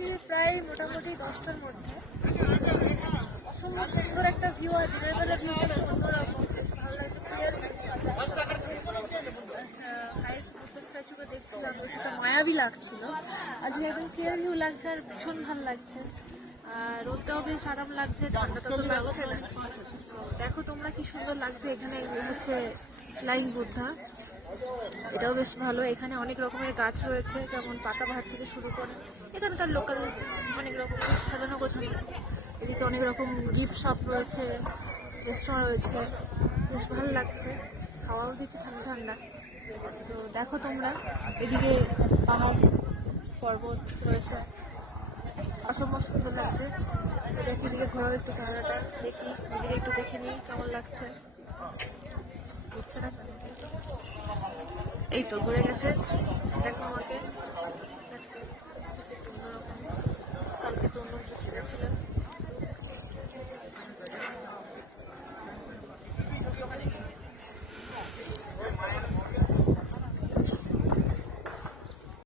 এসেছি প্রায় মোটামুটি 10টার মধ্যে। অসম্ভব সুন্দর একটা ভিউ, আর দিনের বেলা ভিউটা অন্যরকম, বেশ ভালো লাগছে। ক্লিয়ার হাইয়েস্ট বুদ্ধ স্ট্যাচুকে দেখছিলাম, তো সেটা মায়াবী লাগছিল। আজকে একদম ক্লিয়ার ভিউ লাগছে আর ভীষণ ভালো লাগছে। আর রোদটাও বেশ আরাম লাগছে, ঠান্ডাটা তো লাগছে না। দেখো তোমরা কি সুন্দর লাগছে। এখানে হচ্ছে ফ্লাইং বুদ্ধা, এটাও বেশ ভালো। এখানে অনেক রকমের গাছ রয়েছে, যেমন পাতাবাহার থেকে শুরু করে এখানকার লোকাল অনেক রকম সাজানো গোছানো। এদিকে অনেক রকম গিফট শপ রয়েছে, রেস্টুরেন্ট রয়েছে, বেশ ভালো লাগছে। খাওয়াও দিচ্ছে ঠান্ডা ঠান্ডা। তো দেখো তোমরা, এদিকে পাহাড় পর্বত রয়েছে, অসম্ভব সুন্দর লাগছে। তো দেখি এদিকে ঘোরাও একটু ক্যামেরাটা, দেখি এদিকে একটু দেখে নিই কেমন লাগছে। বুঝছে না, এই তো ঘুরে গেছে, দেখো আমাকে।